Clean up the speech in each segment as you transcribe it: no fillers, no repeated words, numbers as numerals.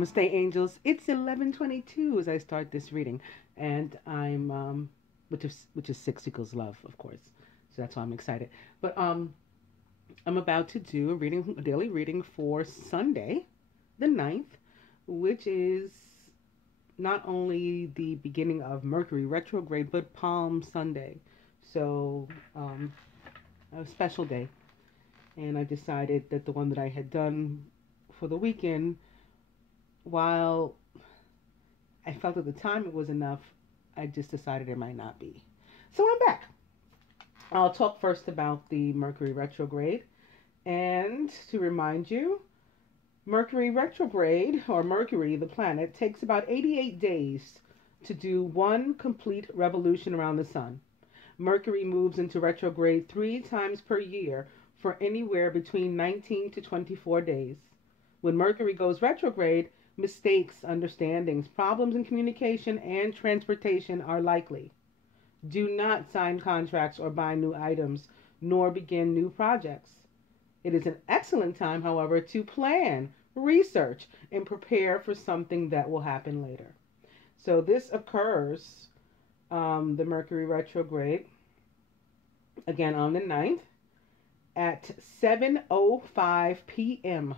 Namaste, angels. It's 11:22 as I start this reading, and I'm which is six equals love, of course. So that's why I'm excited. But I'm about to do a daily reading for Sunday, the 9th, which is not only the beginning of Mercury retrograde, but Palm Sunday. So a special day, and I decided that the one that I had done for the weekend, while I felt at the time it was enough, I just decided it might not be. So I'm back. I'll talk first about the Mercury retrograde. And to remind you, Mercury retrograde, or Mercury, the planet, takes about 88 days to do one complete revolution around the sun. Mercury moves into retrograde 3 times per year for anywhere between 19 to 24 days. When Mercury goes retrograde, mistakes, understandings, problems in communication and transportation are likely. Do not sign contracts or buy new items, nor begin new projects. It is an excellent time, however, to plan, research, and prepare for something that will happen later. So this occurs, the Mercury retrograde, again on the 9th at 7:05 p.m.,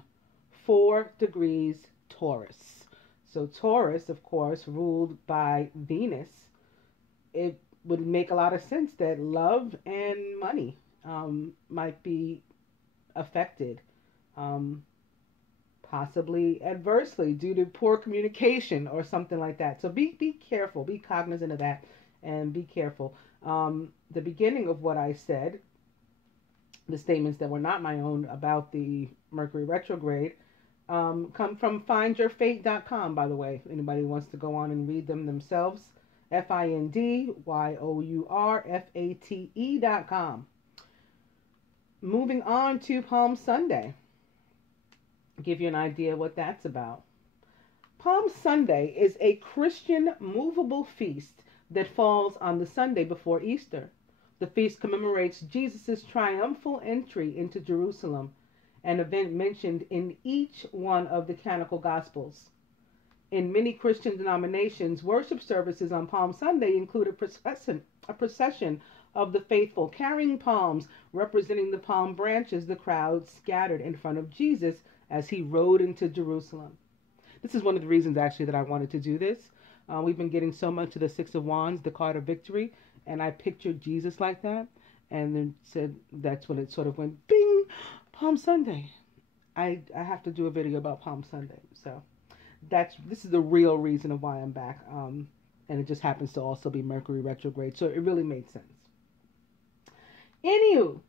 4 degrees Taurus. So Taurus, of course, ruled by Venus. It would make a lot of sense that love and money might be affected, possibly adversely due to poor communication or something like that. So be careful, be cognizant of that, and be careful. The beginning of what I said, the statements that were not my own about the Mercury retrograde, come from findyourfate.com, by the way. If anybody wants to go on and read them themselves, findyourfate.com. Moving on to Palm Sunday. Give you an idea what that's about. Palm Sunday is a Christian movable feast that falls on the Sunday before Easter. The feast commemorates Jesus' triumphal entry into Jerusalem, an event mentioned in each one of the canonical Gospels. In many Christian denominations, worship services on Palm Sunday include a procession of the faithful carrying palms representing the palm branches the crowd scattered in front of Jesus as he rode into Jerusalem. This is one of the reasons, actually, that I wanted to do this. We've been getting so much of the Six of Wands, the card of victory, and I pictured Jesus like that, and then said that's when it sort of went, bing, Palm Sunday. I have to do a video about Palm Sunday, so this is the real reason of why I'm back, and it just happens to also be Mercury retrograde, so it really made sense. Anywho,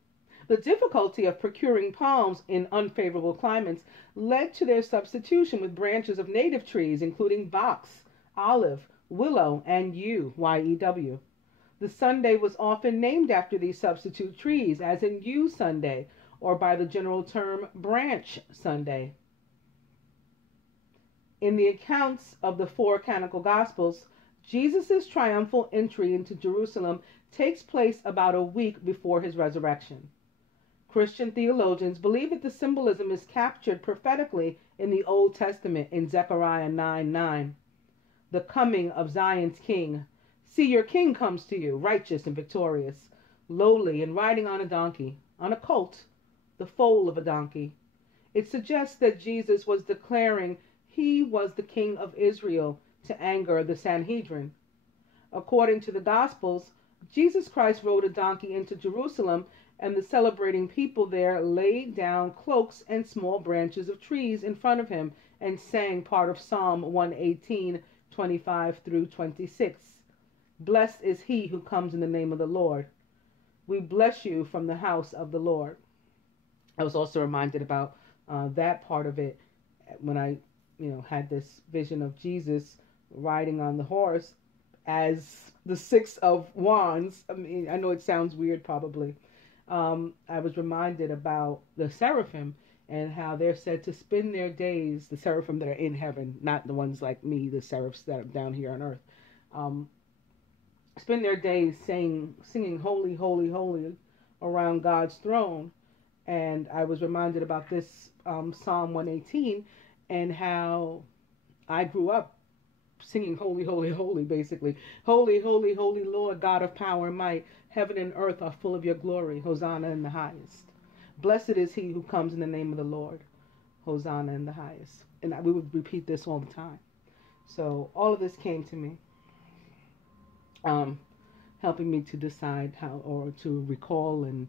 the difficulty of procuring palms in unfavorable climates led to their substitution with branches of native trees, including box, olive, willow, and yew, Y-E-W. The Sunday was often named after these substitute trees, as in Yew Sunday, or by the general term Branch Sunday. In the accounts of the 4 canonical Gospels, Jesus' triumphal entry into Jerusalem takes place about a week before his resurrection. Christian theologians believe that the symbolism is captured prophetically in the Old Testament in Zechariah 9:9. The coming of Zion's king. See, your king comes to you, righteous and victorious, lowly and riding on a donkey, on a colt, the foal of a donkey. It suggests that Jesus was declaring he was the king of Israel to anger the Sanhedrin. According to the Gospels, Jesus Christ rode a donkey into Jerusalem, and the celebrating people there laid down cloaks and small branches of trees in front of him and sang part of Psalm 118:25 through 26. Blessed is he who comes in the name of the Lord. We bless you from the house of the Lord. I was also reminded about that part of it when I had this vision of Jesus riding on the horse as the Six of Wands. I mean, I know it sounds weird probably. I was reminded about the seraphim and how they're said to spend their days, the seraphim that are in heaven, not the ones like me, the seraphs that are down here on earth, spend their days singing holy, holy, holy around God's throne. And I was reminded about this Psalm 118 and how I grew up singing holy, holy, holy, basically. Holy, holy, holy Lord, God of power and might. Heaven and earth are full of your glory. Hosanna in the highest. Blessed is he who comes in the name of the Lord. Hosanna in the highest. And we would repeat this all the time. So all of this came to me, helping me to decide how, or to recall and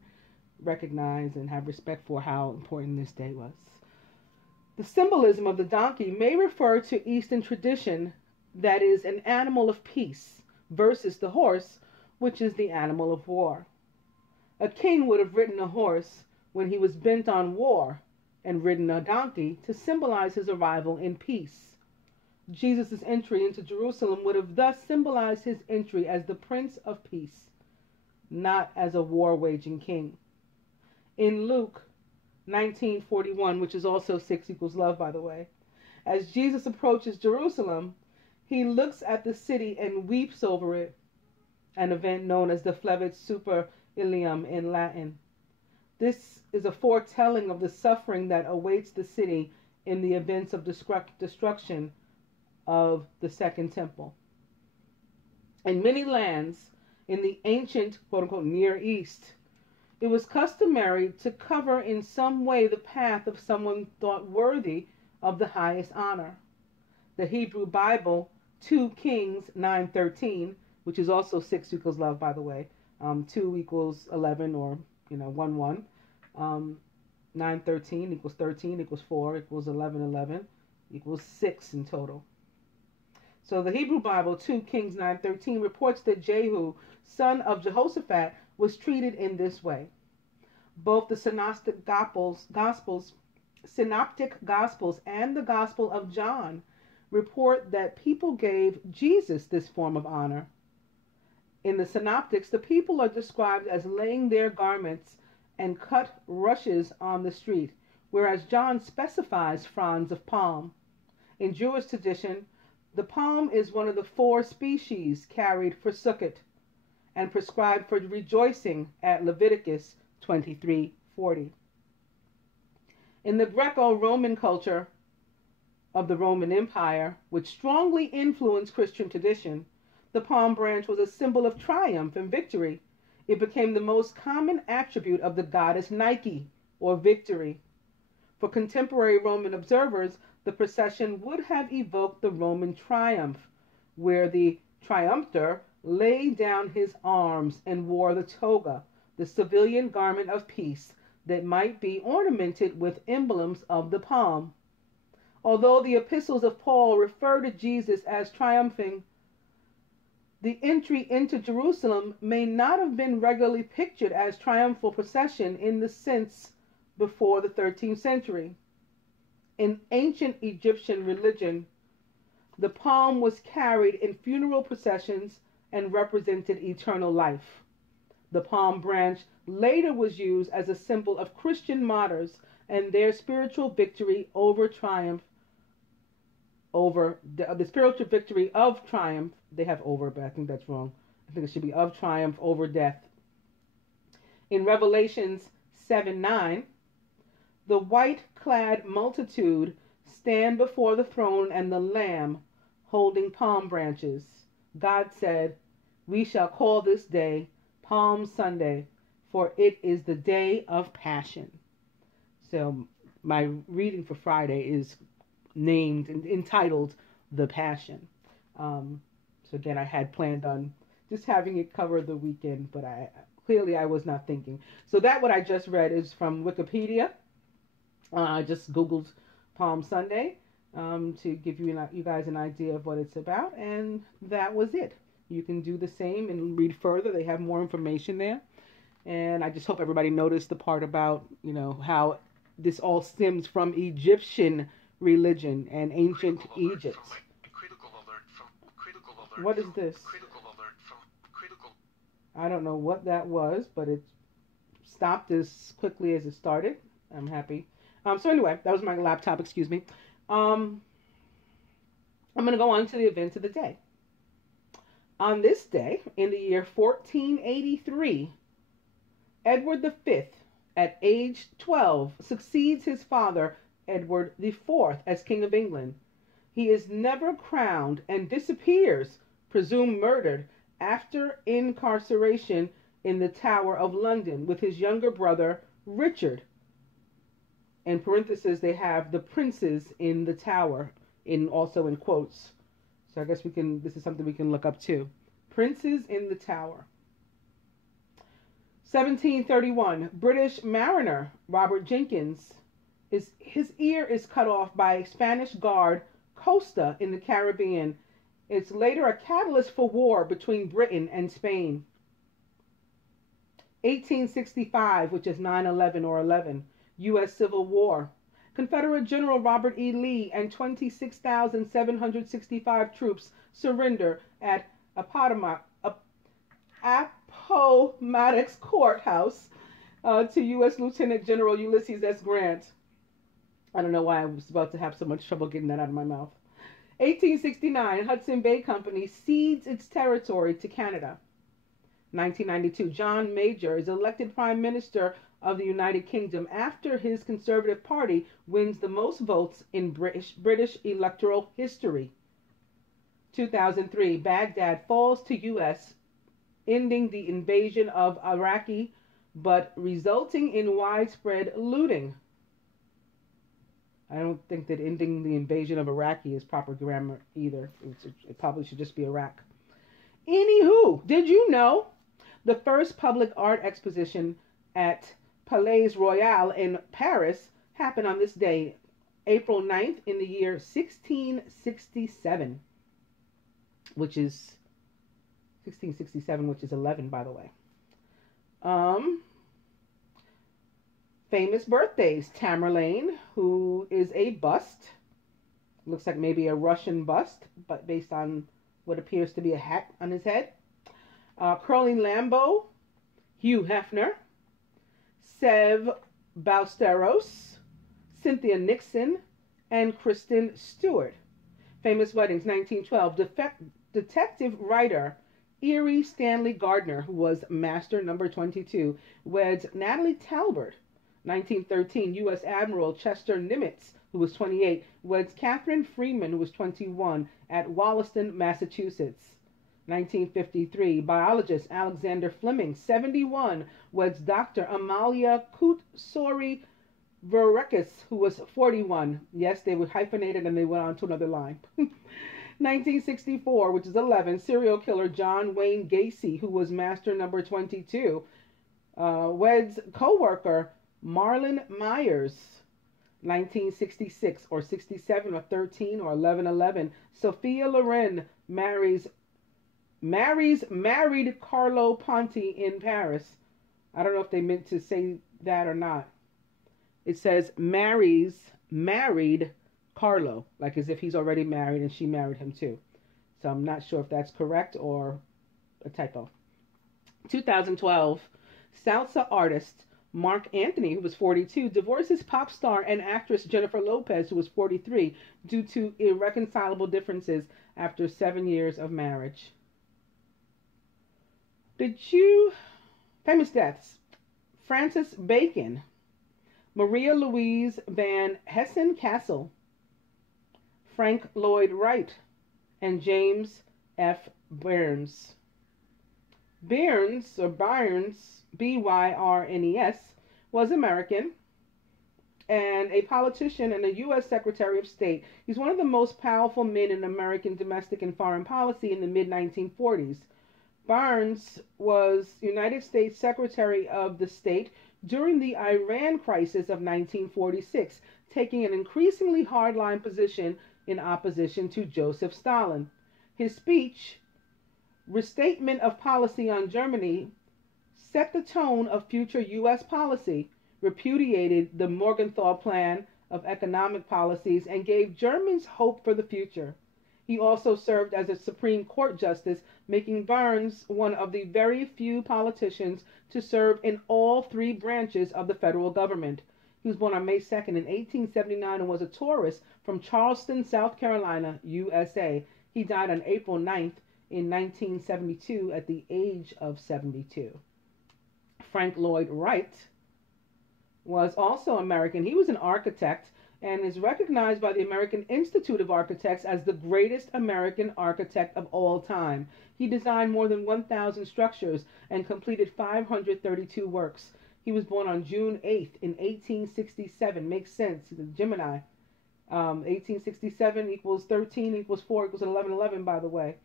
recognize and have respect for how important this day was. The symbolism of the donkey may refer to Eastern tradition, that is, an animal of peace, versus the horse, which is the animal of war. A king would have ridden a horse when he was bent on war, and ridden a donkey to symbolize his arrival in peace. Jesus' entry into Jerusalem would have thus symbolized his entry as the Prince of Peace, not as a war-waging king. In Luke 19:41, which is also 6 equals love, by the way, as Jesus approaches Jerusalem, he looks at the city and weeps over it, an event known as the Flevet Super Ilium in Latin. This is a foretelling of the suffering that awaits the city in the events of destruction of the Second Temple. In many lands in the ancient, quote-unquote, Near East, it was customary to cover in some way the path of someone thought worthy of the highest honor. The Hebrew Bible, 2 Kings 9:13, which is also 6 equals love, by the way. 2 equals 11, or 1-1. 9:13 equals 13 equals 4 equals 11 equals 6 in total. So the Hebrew Bible, 2 Kings 9:13, reports that Jehu, son of Jehoshaphat, was treated in this way. Both the Synoptic Gospels and the Gospel of John report that people gave Jesus this form of honor. In the Synoptics, the people are described as laying their garments and cut rushes on the street, whereas John specifies fronds of palm. In Jewish tradition, the palm is one of the 4 species carried for Sukkot and prescribed for rejoicing at Leviticus 23:40. In the Greco-Roman culture of the Roman Empire, which strongly influenced Christian tradition, the palm branch was a symbol of triumph and victory. It became the most common attribute of the goddess Nike, or victory. For contemporary Roman observers, the procession would have evoked the Roman triumph, where the triumpher laid down his arms and wore the toga, the civilian garment of peace that might be ornamented with emblems of the palm. Although the epistles of Paul refer to Jesus as triumphing, the entry into Jerusalem may not have been regularly pictured as triumphal procession in the sense before the 13th century. In ancient Egyptian religion, the palm was carried in funeral processions and represented eternal life. The palm branch later was used as a symbol of Christian martyrs and their spiritual victory over triumph. Over the spiritual victory of triumph, they have over, but I think that's wrong. I think it should be of triumph over death. In Revelations 7:9, the white-clad multitude stand before the throne and the Lamb, holding palm branches. God said, "We shall call this day Palm Sunday, for it is the day of Passion." So my reading for Friday is named and entitled The Passion. So again, I had planned on just having it cover the weekend, but I was not thinking. So that what I just read is from Wikipedia. I just Googled Palm Sunday to give you guys an idea of what it's about, and that was it. You can do the same and read further. They have more information there. And I just hope everybody noticed the part about, how this all stems from Egyptian religion and ancient Egypt. What is this? I don't know what that was, but it stopped as quickly as it started. I'm happy. So anyway, that was my laptop, excuse me. I'm going to go on to the events of the day. On this day, in the year 1483, Edward V, at age 12, succeeds his father, Edward IV, as King of England. He is never crowned and disappears, presumed murdered, after incarceration in the Tower of London with his younger brother Richard. In parentheses, they have the princes in the tower, also in quotes. So I guess this is something we can look up too. Princes in the tower. 1731, British mariner Robert Jenkins, his ear is cut off by a Spanish guard Costa in the Caribbean. It's later a catalyst for war between Britain and Spain. 1865, which is 9/11 or 11, U.S. Civil War. Confederate General Robert E. Lee and 26,765 troops surrender at Appomattox Courthouse to U.S. Lieutenant General Ulysses S. Grant. I don't know why I was about to have so much trouble getting that out of my mouth. 1869, Hudson Bay Company cedes its territory to Canada. 1992, John Major is elected Prime Minister of the United Kingdom after his Conservative Party wins the most votes in British electoral history. 2003, Baghdad falls to U.S., ending the invasion of Iraq, but resulting in widespread looting. I don't think that ending the invasion of Iraq is proper grammar either. It probably should just be Iraq. Anywho, did you know the first public art exposition at Palais Royal in Paris happened on this day, April 9th, in the year 1667, which is 11, by the way. Famous birthdays. Tamerlane, who is a bust. Looks like maybe a Russian bust, but based on what appears to be a hat on his head. Curly Lambeau, Hugh Hefner, Sev Ballesteros, Cynthia Nixon, and Kristen Stewart. Famous weddings, 1912. Detective writer Erie Stanley Gardner, who was Master Number 22, weds Natalie Talbert. 1913, U.S. Admiral Chester Nimitz, who was 28, weds Catherine Freeman, who was 21, at Wollaston, Massachusetts. 1953, biologist Alexander Fleming, 71, weds Dr. Amalia Koutsori Verekis, who was 41. Yes, they were hyphenated and they went on to another line. 1964, which is 11, serial killer John Wayne Gacy, who was Master Number 22, weds co-worker Marlon Myers. 1966, or 67, or 13, or 11/11, Sophia Loren married Carlo Ponti in Paris. I don't know if they meant to say that or not. It says married Carlo, like as if he's already married and she married him too. So I'm not sure if that's correct or a typo. 2012, salsa artist Mark Anthony, who was 42, divorces pop star and actress Jennifer Lopez, who was 43, due to irreconcilable differences after 7 years of marriage. Famous deaths. Francis Bacon, Maria Louise Van Hessen Castle, Frank Lloyd Wright, and James F. Byrnes. Byrnes, Byrnes, was American and a politician and a U.S. Secretary of State. He's one of the most powerful men in American domestic and foreign policy in the mid-1940s. Byrnes was United States Secretary of the State during the Iran crisis of 1946, taking an increasingly hardline position in opposition to Joseph Stalin. His speech, Restatement of Policy on Germany, set the tone of future U.S. policy, repudiated the Morgenthau Plan of economic policies, and gave Germans hope for the future. He also served as a Supreme Court justice, making Byrnes one of the very few politicians to serve in all three branches of the federal government. He was born on May 2nd in 1879 and was a tourist from Charleston, South Carolina, USA. He died on April 9th in 1972 at the age of 72. Frank Lloyd Wright was also American. He was an architect and is recognized by the American Institute of Architects as the greatest American architect of all time. He designed more than 1,000 structures and completed 532 works. He was born on June 8th in 1867. Makes sense. He's a Gemini. 1867 equals 13 equals 4 equals 1111, by the way.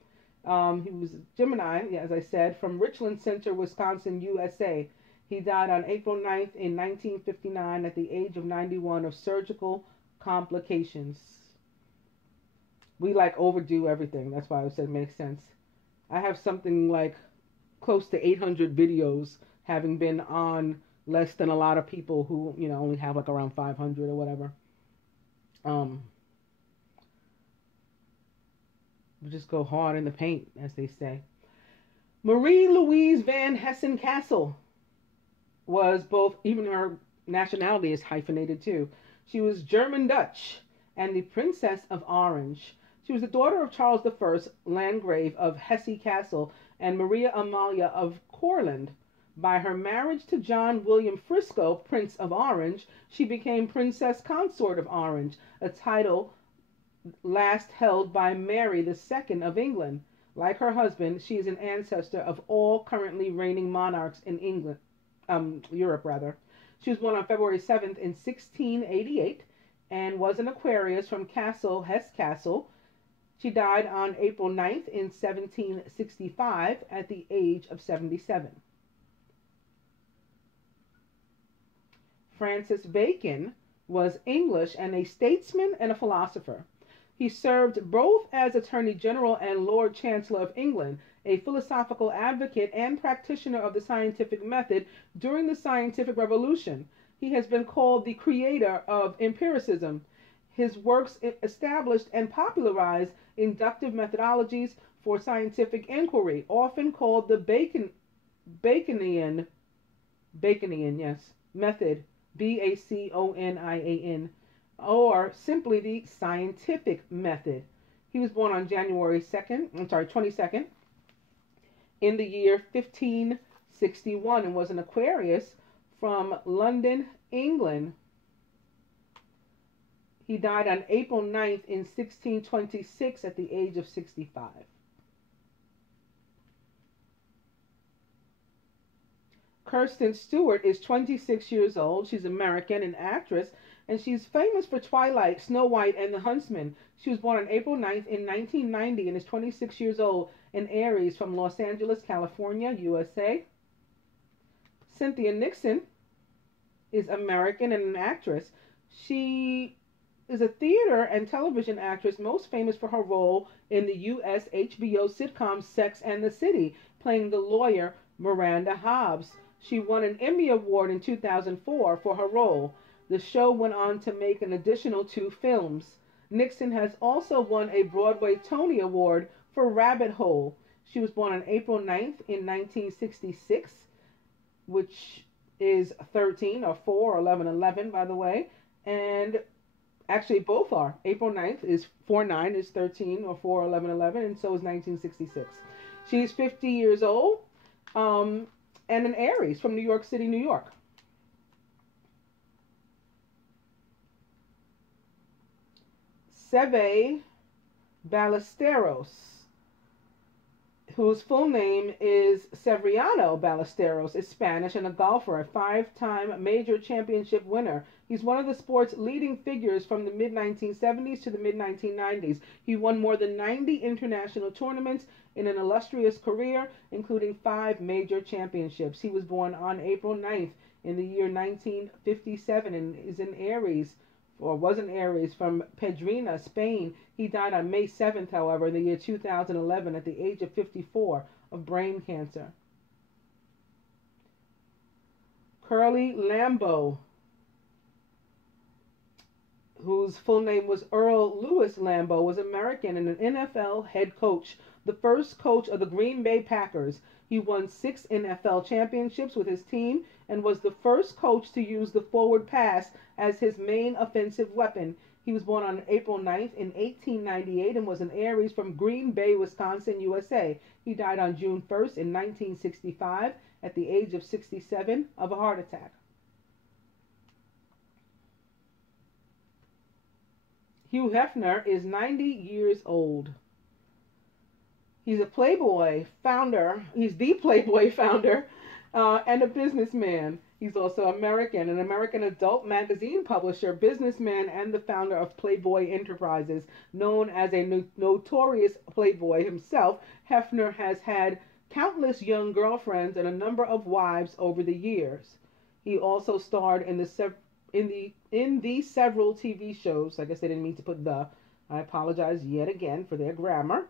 He was Gemini, as I said, from Richland Center, Wisconsin, USA. He died on April 9th in 1959 at the age of 91 of surgical complications. We overdo everything. That's why I said it makes sense. I have something like close to 800 videos, having been on less than a lot of people who, only have around 500 or whatever. We just go hard in the paint, as they say. Marie Louise van Hessen-Kassel was both, even her nationality is hyphenated too. She was German-Dutch and the Princess of Orange. She was the daughter of Charles I, Landgrave of Hesse-Kassel, and Maria Amalia of Courland. By her marriage to John William Frisco, Prince of Orange, she became Princess Consort of Orange, a title last held by Mary II of England. Like her husband, she is an ancestor of all currently reigning monarchs in Europe. She was born on February 7th in 1688 and was an Aquarius from Kassel, Hesse-Kassel. She died on April 9th in 1765 at the age of 77. Francis Bacon was English and a statesman and a philosopher. He served both as Attorney General and Lord Chancellor of England, a philosophical advocate and practitioner of the scientific method during the scientific revolution. He has been called the creator of empiricism. His works established and popularized inductive methodologies for scientific inquiry, often called the Baconian method, Baconian, or simply the scientific method. He was born on January 22nd in the year 1561 and was an Aquarius from London, England. He died on April 9th in 1626 at the age of 65. Kirsten Stewart is 26 years old. She's American, an actress, and she's famous for Twilight, Snow White, and the Huntsman. She was born on April 9th in 1990 and is 26 years old, an Aries from Los Angeles, California, USA. Cynthia Nixon is American and an actress. She is a theater and television actress most famous for her role in the U.S. HBO sitcom Sex and the City, playing the lawyer Miranda Hobbs. She won an Emmy Award in 2004 for her role. The show went on to make an additional 2 films. Nixon has also won a Broadway Tony Award for Rabbit Hole. She was born on April 9th in 1966, which is 13 or 4 or 11, by the way. And actually both are. April 9th is 4/9 is 13 or 4 11, and so is 1966. She's 50 years old and an Aries from New York City, New York. Seve Ballesteros, whose full name is Severiano Ballesteros, is Spanish and a golfer, a 5-time major championship winner. He's one of the sport's leading figures from the mid-1970s to the mid-1990s. He won more than 90 international tournaments in an illustrious career, including 5 major championships. He was born on April 9th in the year 1957 and is an Aries, or was an Aries, from Pedrina, Spain. He died on May 7th, however, in the year 2011 at the age of 54 of brain cancer. Curly Lambeau, whose full name was Earl Louis Lambeau, was American and an NFL head coach, the first coach of the Green Bay Packers. He won 6 NFL championships with his team and was the first coach to use the forward pass as his main offensive weapon. He was born on April 9th in 1898 and was an Aries from Green Bay, Wisconsin, USA. He died on June 1st in 1965 at the age of 67 of a heart attack. Hugh Hefner is 90 years old. He's a Playboy founder. He's the Playboy founder and a businessman. He's also an American adult magazine publisher, businessman, and the founder of Playboy Enterprises. Known as a notorious Playboy himself, Hefner has had countless young girlfriends and a number of wives over the years. He also starred in the several TV shows. I guess they didn't mean to put the. I apologize yet again for their grammar.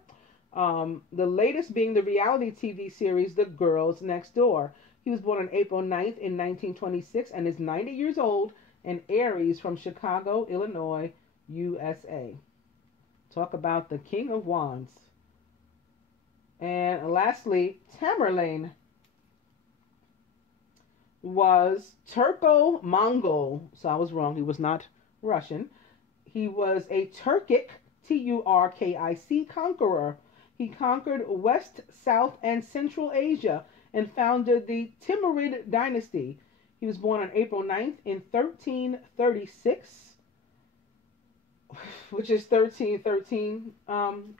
The latest being the reality TV series The Girls Next Door. He was born on April 9th in 1926 and is 90 years old, and Aries from Chicago, Illinois, USA. Talk about the King of Wands. And lastly, Tamerlane was Turco-Mongol. So I was wrong. He was not Russian. He was a Turkic, Turkic conqueror. He conquered West, South, and Central Asia and founded the Timurid dynasty. He was born on April 9th in 1336, which is 1313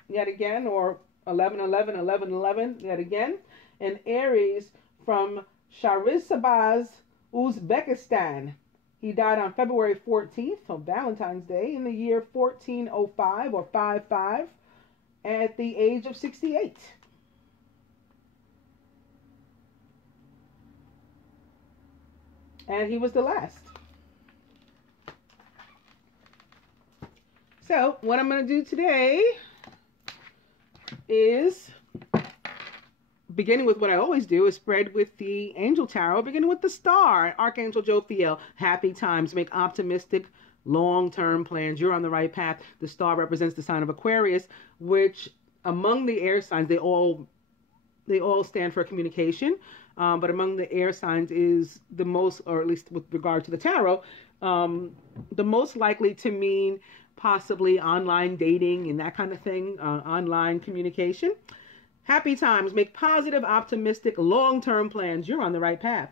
yet again, or 1111, 1111 yet again. And Aries from Sharisabaz, Uzbekistan. He died on February 14th, on Valentine's Day, in the year 1405 or 55, at the age of 68. And he was the last. So, what I'm going to do today is, beginning with what I always do, is spread with the Angel Tarot, beginning with the Star, Archangel Jophiel. Happy times, make optimistic, long-term plans. You're on the right path. The Star represents the sign of Aquarius, which among the air signs, they all stand for communication. But among the air signs is the most, or at least with regard to the tarot, the most likely to mean possibly online dating and that kind of thing, online communication. Happy times, make positive, optimistic, long-term plans. You're on the right path.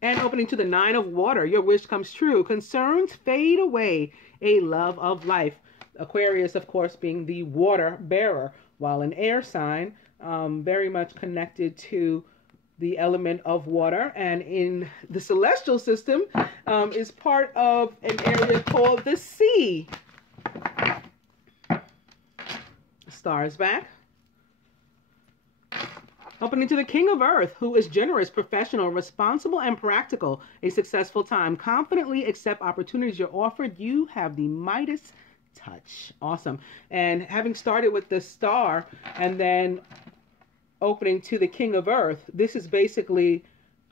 And opening to the Nine of Water, your wish comes true. Concerns fade away, a love of life. Aquarius, of course, being the water bearer, while an air sign, very much connected to the element of water. And in the celestial system, is part of an area called the sea. Stars back. Opening to the King of Earth, who is generous, professional, responsible, and practical. A successful time. Confidently accept opportunities you're offered. You have the Midas touch. Awesome. And having started with the Star and then opening to the King of Earth, this is basically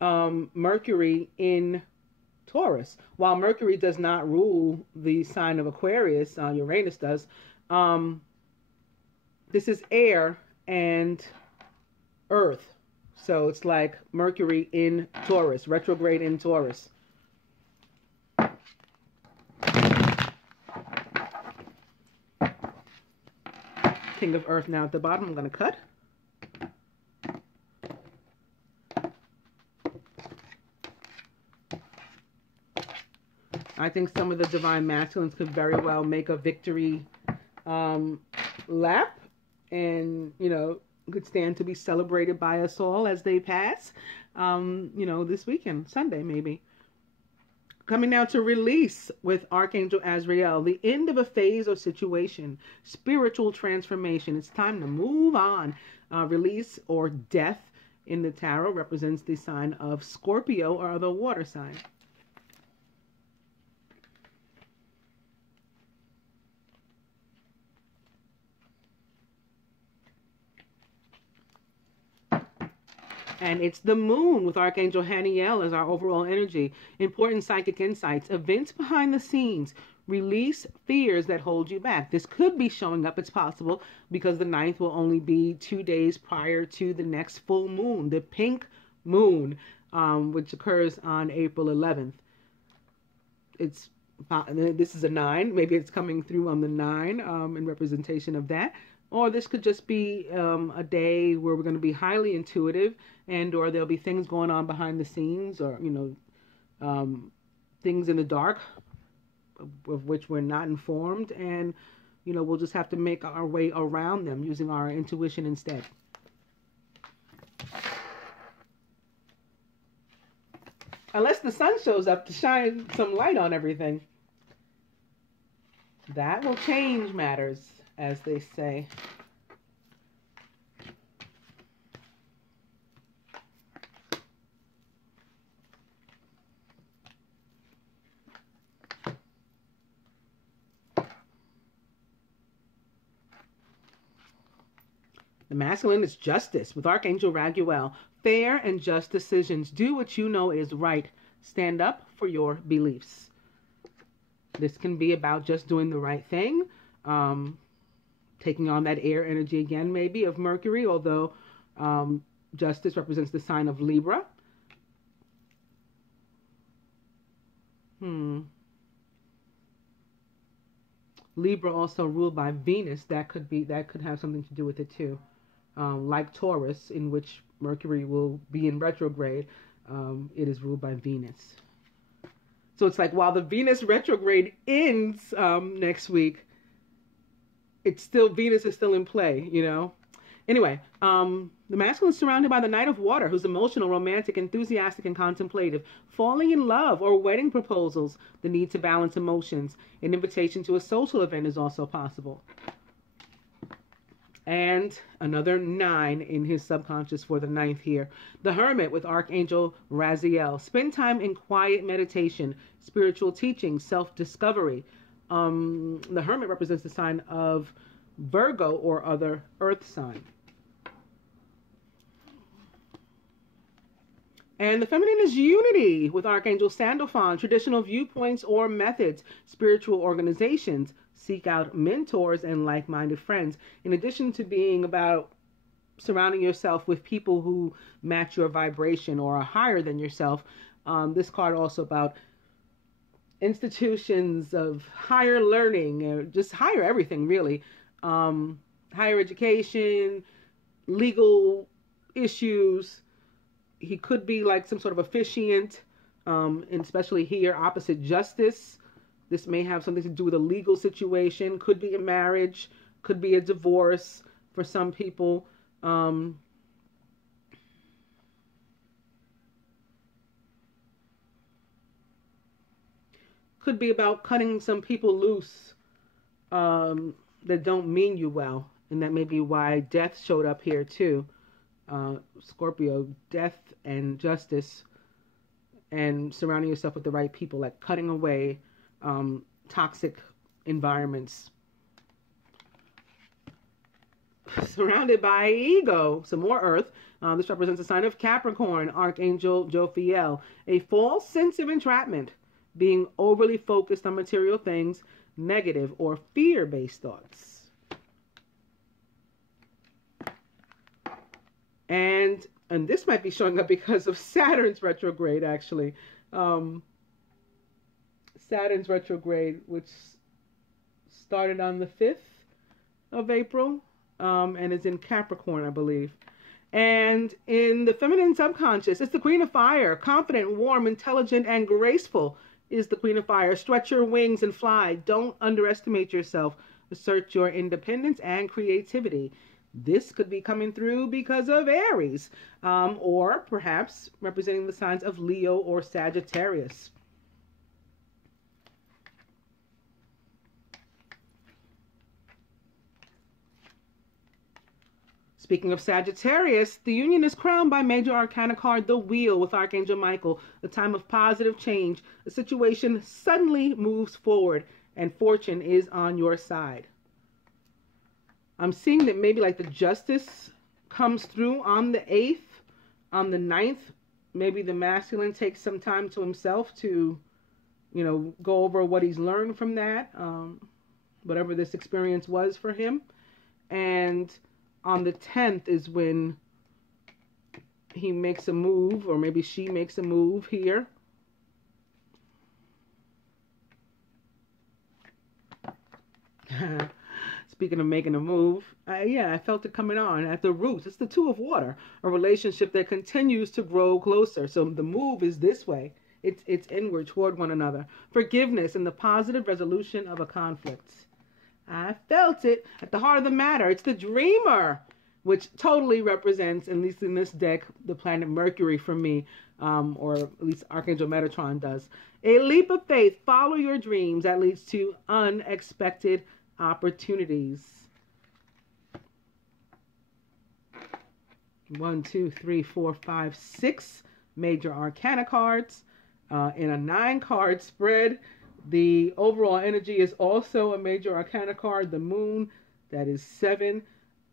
Mercury in Taurus. While Mercury does not rule the sign of Aquarius, Uranus does. This is air and Earth. So it's like Mercury in Taurus, retrograde in Taurus. King of Earth now at the bottom. I'm going to cut. I think some of the divine masculines could very well make a victory lap and, you know, could stand to be celebrated by us all as they pass, you know, this weekend, Sunday maybe. Coming now to release with Archangel Azrael, the end of a phase or situation, spiritual transformation. It's time to move on. Release or death in the tarot represents the sign of Scorpio or other water sign. And it's the moon with Archangel Haniel as our overall energy. Important psychic insights, events behind the scenes, release fears that hold you back. This could be showing up, it's possible, because the 9th will only be 2 days prior to the next full moon, the pink moon, which occurs on April 11th. This is a 9. Maybe it's coming through on the 9 in representation of that. Or this could just be a day where we're going to be highly intuitive, and or there'll be things going on behind the scenes, or, you know, things in the dark of which we're not informed, and we'll just have to make our way around them using our intuition instead. Unless the sun shows up to shine some light on everything. That will change matters, as they say. The masculine is justice with Archangel Raguel. Fair and just decisions. Do what you know is right. Stand up for your beliefs. This can be about just doing the right thing. Taking on that air energy again, maybe, of Mercury, although justice represents the sign of Libra. Libra also ruled by Venus. That could have something to do with it too. Like Taurus, in which Mercury will be in retrograde, it is ruled by Venus. So it's like while the Venus retrograde ends next week, Venus is still in play, Anyway, the masculine is surrounded by the Knight of Water, who's emotional, romantic, enthusiastic, and contemplative. Falling in love or wedding proposals, the need to balance emotions. An invitation to a social event is also possible. And another 9 in his subconscious for the 9th here. The Hermit with Archangel Raziel. Spend time in quiet meditation, spiritual teaching, self-discovery. The Hermit represents the sign of Virgo or other earth sign. And the feminine is unity with Archangel Sandalphon. Traditional viewpoints or methods, spiritual organizations. Seek out mentors and like-minded friends. In addition to being about surrounding yourself with people who match your vibration or are higher than yourself, this card also about institutions of higher learning, just higher everything really. Higher education, legal issues. He could be like some sort of officiant, and especially here, opposite justice. This may have something to do with a legal situation. Could be a marriage. Could be a divorce for some people. Could be about cutting some people loose that don't mean you well. And that may be why death showed up here too. Scorpio, death and justice, and surrounding yourself with the right people, like cutting away toxic environments. Surrounded by ego, some more earth. This represents a sign of Capricorn, Archangel Jophiel. A false sense of entrapment, being overly focused on material things, negative or fear-based thoughts. And this might be showing up because of Saturn's retrograde, actually. Saturn's retrograde, which started on the 5th of April, and is in Capricorn, I believe. And in the feminine subconscious, it's the Queen of Fire. Confident, warm, intelligent, and graceful is the Queen of Fire. Stretch your wings and fly. Don't underestimate yourself. Assert your independence and creativity. This could be coming through because of Aries, or perhaps representing the signs of Leo or Sagittarius. Speaking of Sagittarius, the union is crowned by major arcana card, the Wheel, with Archangel Michael. A time of positive change. A situation suddenly moves forward, and fortune is on your side. I'm seeing that maybe like the justice comes through on the 8th, on the 9th. Maybe the masculine takes some time to himself to, go over what he's learned from that, whatever this experience was for him. And on the 10th is when he makes a move, or maybe she makes a move here. Speaking of making a move, I felt it coming on at the roots. It's the Two of Water, a relationship that continues to grow closer. So the move is this way. It's inward toward one another. Forgiveness and the positive resolution of a conflict. I felt it at the heart of the matter. It's the dreamer, which totally represents, at least in this deck, the planet Mercury for me, or at least Archangel Metatron does. A leap of faith. Follow your dreams. That leads to unexpected opportunities. 1, 2, 3, 4, 5, 6 major arcana cards in a 9-card spread. The overall energy is also a major arcana card, the moon. That is 7.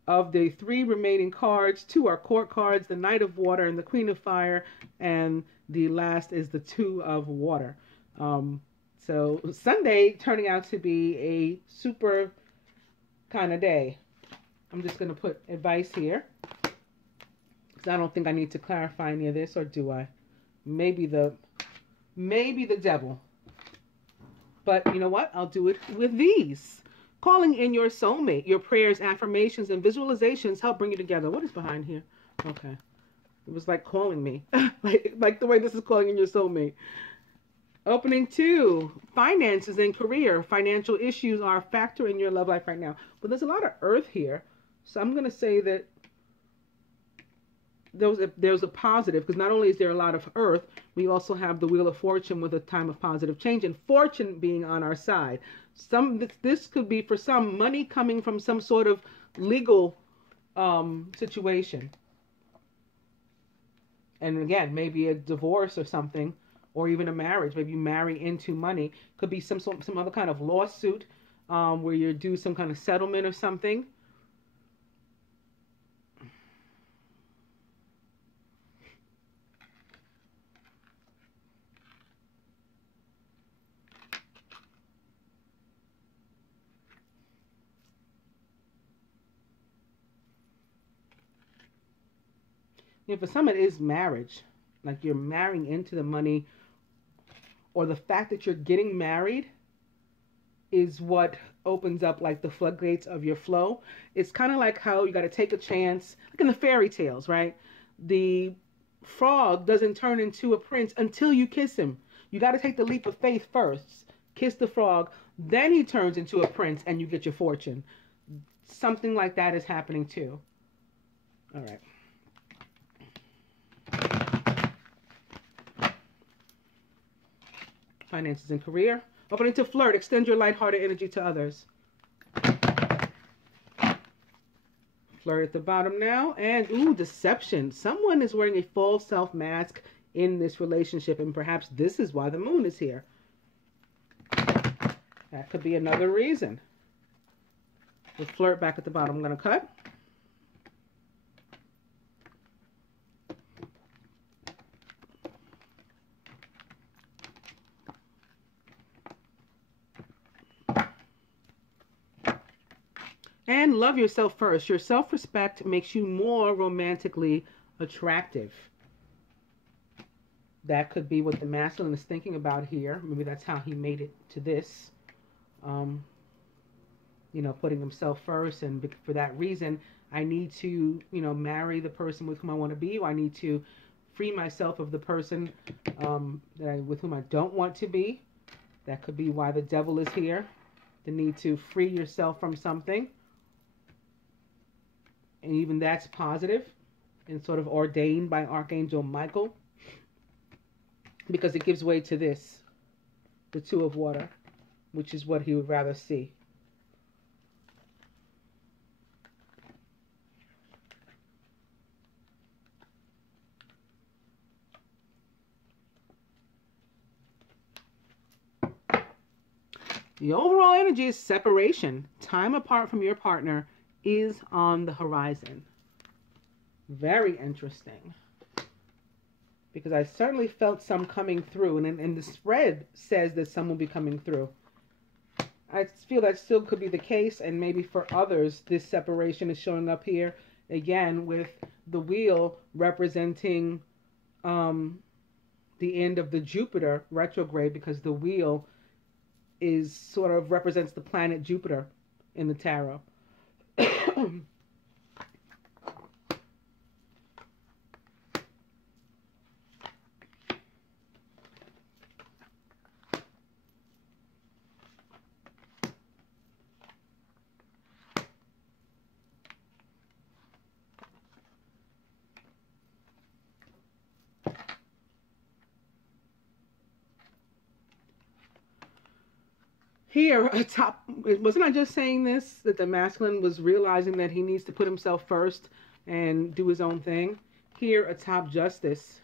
Of the 3 remaining cards, 2 are court cards, the Knight of Water and the Queen of Fire, and the last is the 2 of Water. So Sunday turning out to be a super kind of day. I'm just going to put advice here, because I don't think I need to clarify any of this, or do I? Maybe the devil. But you know what? I'll do it with these. Calling in your soulmate. Your prayers, affirmations, and visualizations help bring you together. What is behind here? Okay. It was like calling me. like the way this is calling in your soulmate. Opening 2. Finances and career. Financial issues are a factor in your love life right now. But there's a lot of earth here. So I'm going to say that there's a positive, because not only is there a lot of earth, we also have the Wheel of Fortune with a time of positive change, and fortune being on our side. This could be, for some, money coming from some sort of legal situation. And again, maybe a divorce or something, or even a marriage. Maybe you marry into money. Could be some other kind of lawsuit where you're due some kind of settlement or something. Yeah, for some it is marriage. Like you're marrying into the money, or the fact that you're getting married is what opens up like the floodgates of your flow. It's kind of like how you got to take a chance, like in the fairy tales, right? The frog doesn't turn into a prince until you kiss him. You got to take the leap of faith first. Kiss the frog, then he turns into a prince and you get your fortune. Something like that is happening too. All right. Finances and career. Opening to flirt. Extend your lighthearted energy to others. Flirt at the bottom now. And, ooh, deception. Someone is wearing a false self mask in this relationship, and perhaps this is why the moon is here. That could be another reason. The flirt back at the bottom. I'm going to cut. And love yourself first. Your self-respect makes you more romantically attractive. That could be what the masculine is thinking about here. Maybe that's how he made it to this. You know, putting himself first. And for that reason, I need to, you know, marry the person with whom I want to be. Or I need to free myself of the person with whom I don't want to be. That could be why the devil is here. The need to free yourself from something. And even that's positive and sort of ordained by Archangel Michael, because it gives way to this, the 2 of Water, which is what he would rather see. The overall energy is separation. Time apart from your partner is on the horizon. Very interesting. Because I certainly felt some coming through. And the spread says that some will be coming through. I feel that still could be the case. And maybe for others, this separation is showing up here. Again, with the wheel representing the end of the Jupiter retrograde. Because the wheel is sort of represents the planet Jupiter in the tarot. Here, atop, wasn't I just saying this, that the masculine was realizing that he needs to put himself first and do his own thing? Here, atop justice,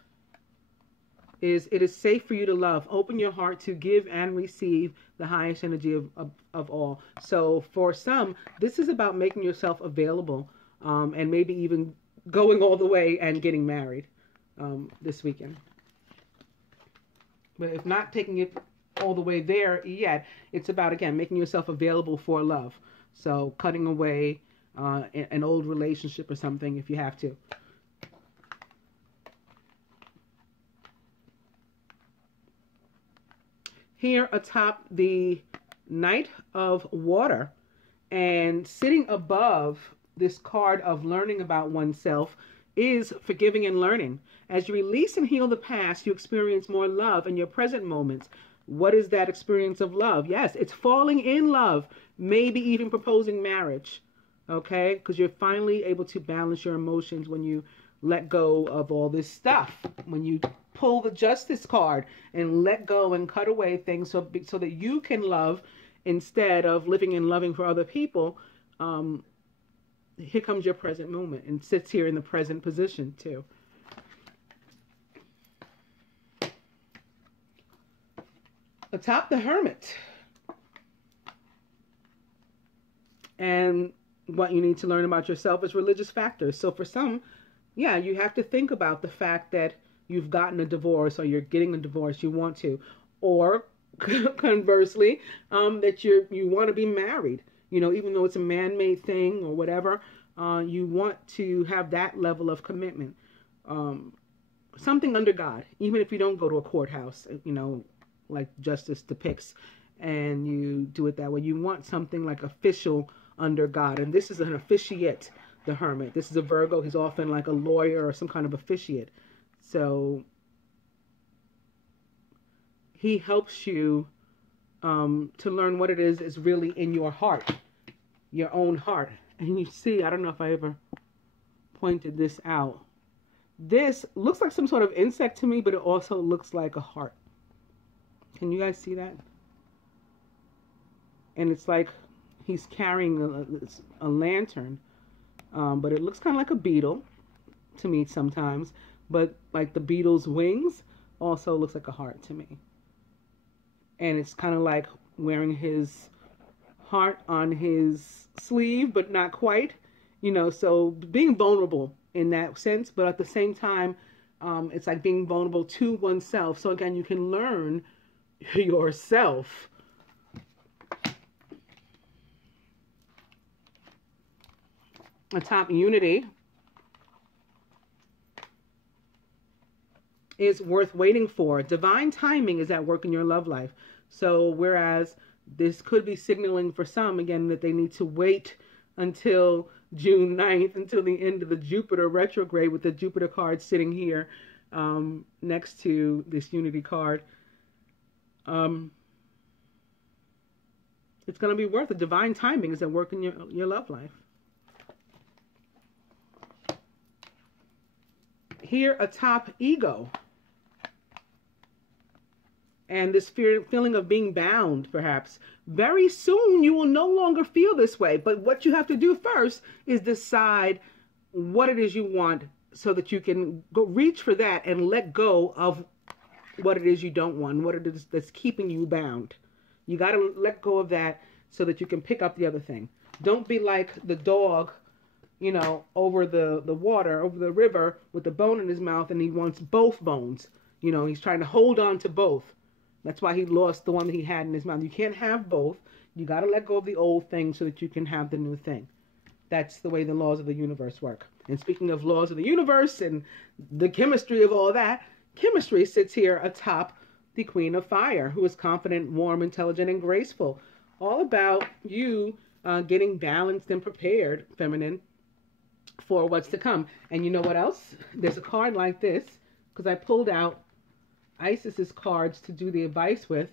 is it is safe for you to love. Open your heart to give and receive the highest energy of all. So for some, this is about making yourself available, and maybe even going all the way and getting married this weekend. But if not taking it all the way there yet, it's about, again, making yourself available for love. So cutting away an old relationship or something if you have to. Here atop the Knight of Water, and sitting above this card of learning about oneself is forgiving and learning. As you release and heal the past, you experience more love in your present moments. What is that experience of love? Yes, it's falling in love, maybe even proposing marriage, okay? Because you're finally able to balance your emotions when you let go of all this stuff. When you pull the Justice card and let go and cut away things so that you can love instead of living and loving for other people, here comes your present moment and sits here in the present position too. Atop the Hermit. And what you need to learn about yourself is religious factors. So for some, yeah, you have to think about the fact that you've gotten a divorce or you're getting a divorce, you want to, or conversely, that you want to be married. You know, even though it's a man-made thing or whatever, you want to have that level of commitment. Something under God, even if you don't go to a courthouse, you know, like justice depicts, and you do it that way. You want something like official under God. And this is an officiate, the Hermit. This is a Virgo. He's often like a lawyer or some kind of officiate. So he helps you to learn what it is really in your heart, your own heart. And you see, I don't know if I ever pointed this out. This looks like some sort of insect to me, but it also looks like a heart. Can you guys see that? And it's like he's carrying a lantern, but it looks kind of like a beetle to me sometimes. But like the beetle's wings also looks like a heart to me. And it's kind of like wearing his heart on his sleeve, but not quite, you know, so being vulnerable in that sense, but at the same time, it's like being vulnerable to oneself. So again, you can learn yourself. Atop Unity is worth waiting for. Divine timing is at work in your love life. So whereas this could be signaling for some, again, that they need to wait until June 9th, until the end of the Jupiter retrograde, with the Jupiter card sitting here next to this Unity card. It's going to be worth it. Divine timing is at work in your love life. Here atop Ego. And this feeling of being bound, perhaps. Very soon you will no longer feel this way. But what you have to do first is decide what it is you want so that you can go reach for that and let go of what it is you don't want, what it is that's keeping you bound. You got to let go of that so that you can pick up the other thing. Don't be like the dog, you know, over the water, over the river with the bone in his mouth, and he wants both bones. You know, he's trying to hold on to both. That's why he lost the one that he had in his mouth. You can't have both. You got to let go of the old thing so that you can have the new thing. That's the way the laws of the universe work. And speaking of laws of the universe and the chemistry of all that, chemistry sits here atop the Queen of Fire, who is confident, warm, intelligent, and graceful. All about you getting balanced and prepared, feminine, for what's to come. And you know what else? There's a card like this, because I pulled out Isis's cards to do the advice with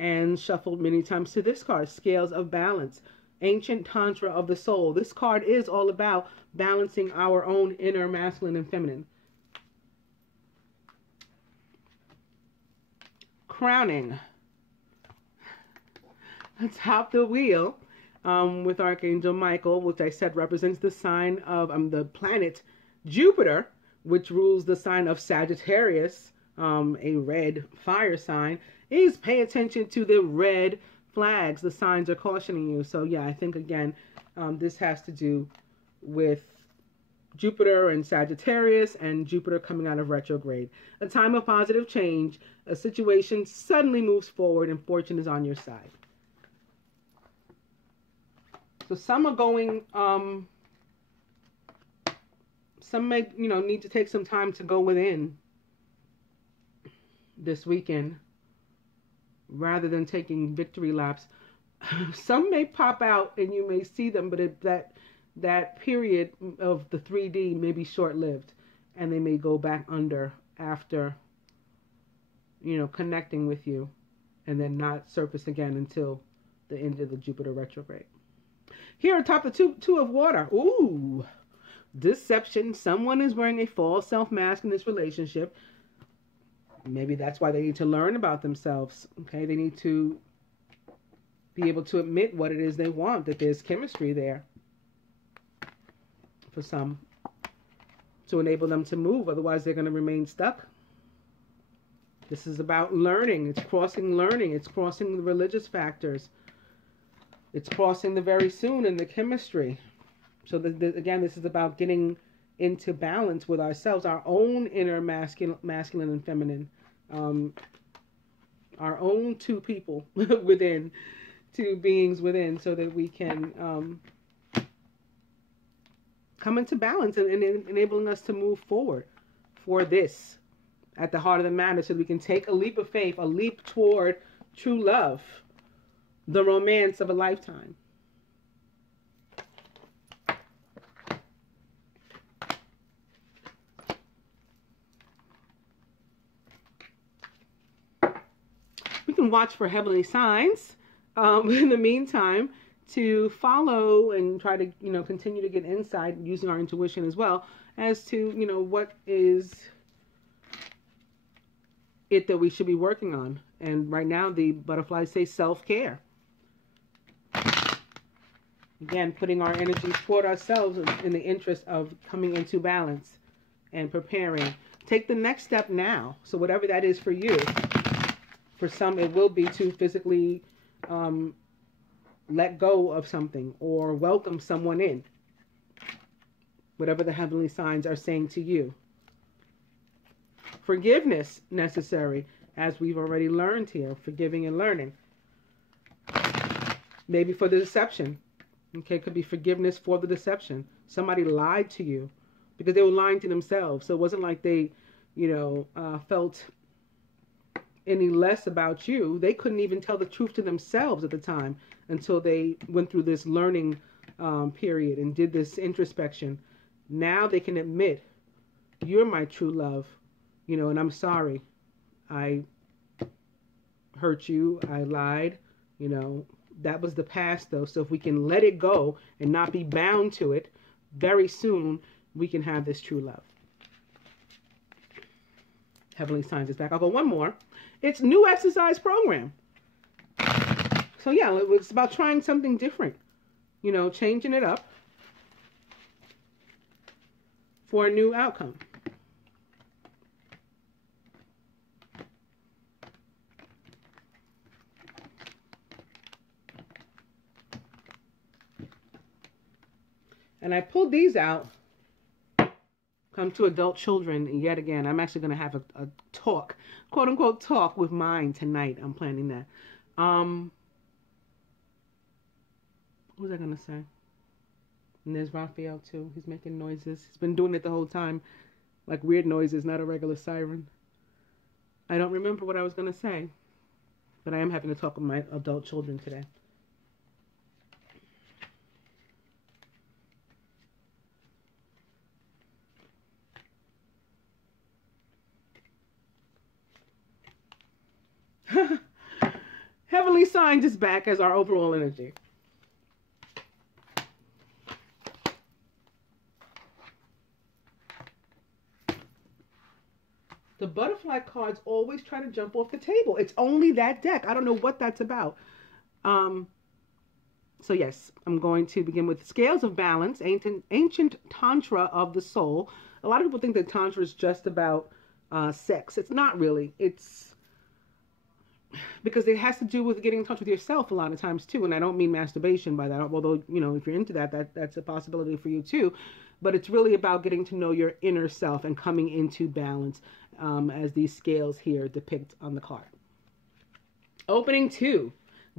and shuffled many times to this card, Scales of Balance, Ancient Tantra of the Soul. This card is all about balancing our own inner masculine and feminine. Crowning. atop the wheel with Archangel Michael, which I said represents the sign of the planet Jupiter, which rules the sign of Sagittarius, a red fire sign, is pay attention to the red flags. The signs are cautioning you. So yeah, I think again, this has to do with Jupiter and Sagittarius and Jupiter coming out of retrograde. A time of positive change. A situation suddenly moves forward and fortune is on your side. So some are going, some may, need to take some time to go within this weekend rather than taking victory laps. Some may pop out and you may see them, but that period of the 3D may be short-lived and they may go back under after, connecting with you and then not surface again until the end of the Jupiter retrograde. Here atop the two of water. Ooh, deception. Someone is wearing a false self-mask in this relationship. Maybe that's why they need to learn about themselves. Okay, they need to be able to admit what it is they want, that there's chemistry there for some to enable them to move. Otherwise, they're going to remain stuck. This is about learning. It's crossing learning. It's crossing the religious factors. It's crossing the very soon and the chemistry. So again, this is about getting into balance with ourselves, our own inner masculine and feminine, our own two people within, two beings within, so that we can come into balance and enabling us to move forward for this at the heart of the matter, so that we can take a leap of faith, a leap toward true love, the romance of a lifetime. We can watch for heavenly signs in the meantime to follow and try to, continue to get insight using our intuition as well as to, what is it that we should be working on. And right now the butterflies say self-care. Again, putting our energy toward ourselves in the interest of coming into balance and preparing. Take the next step now. So whatever that is for you. For some, it will be to physically let go of something or welcome someone in. Whatever the heavenly signs are saying to you. Forgiveness necessary, as we've already learned here. Forgiving and learning. Maybe for the deception. Okay, it could be forgiveness for the deception. Somebody lied to you because they were lying to themselves. So it wasn't like they, felt any less about you. They couldn't even tell the truth to themselves at the time until they went through this learning period and did this introspection. Now they can admit, you're my true love, and I'm sorry. I hurt you. I lied, That was the past, though. So if we can let it go and not be bound to it, very soon we can have this true love. Heavenly signs is back. I'll go one more. It's new exercise program. So yeah, it's about trying something different. Changing it up for a new outcome. And I pulled these out. Come to adult children yet again. I'm actually going to have a talk, quote unquote talk with mine tonight. I'm planning that. What was I going to say? And there's Raphael too. He's making noises. He's been doing it the whole time. Like weird noises, not a regular siren. I don't remember what I was going to say. But I am having a talk with my adult children today. Heavenly signs is back as our overall energy. The butterfly cards always try to jump off the table. It's only that deck. I don't know what that's about. So yes, I'm going to begin with scales of balance, ancient tantra of the soul. A lot of people think that tantra is just about sex. It's not really. It's because it has to do with getting in touch with yourself a lot of times too. And I don't mean masturbation by that, although, you know, if you're into that, that's a possibility for you too. But it's really about getting to know your inner self and coming into balance, as these scales here depict on the card. Opening 2.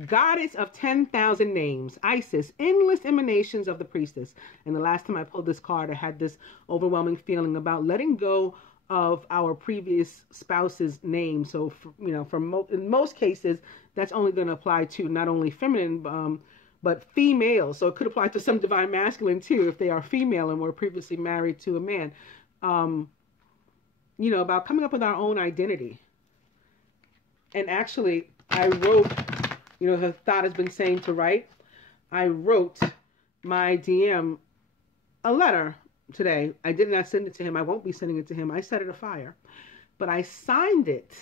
Goddess of 10,000 names, Isis, endless emanations of the priestess. And the last time I pulled this card, I had this overwhelming feeling about letting go of our previous spouse's name. So, you know, in most cases, that's only going to apply to not only feminine, but female. So it could apply to some divine masculine too, if they are female and were previously married to a man. You know, about coming up with our own identity. And actually, I wrote, you know, the thought has been saying to write. I wrote my DM a letter today. I did not send it to him. I won't be sending it to him. I set it afire. But I signed it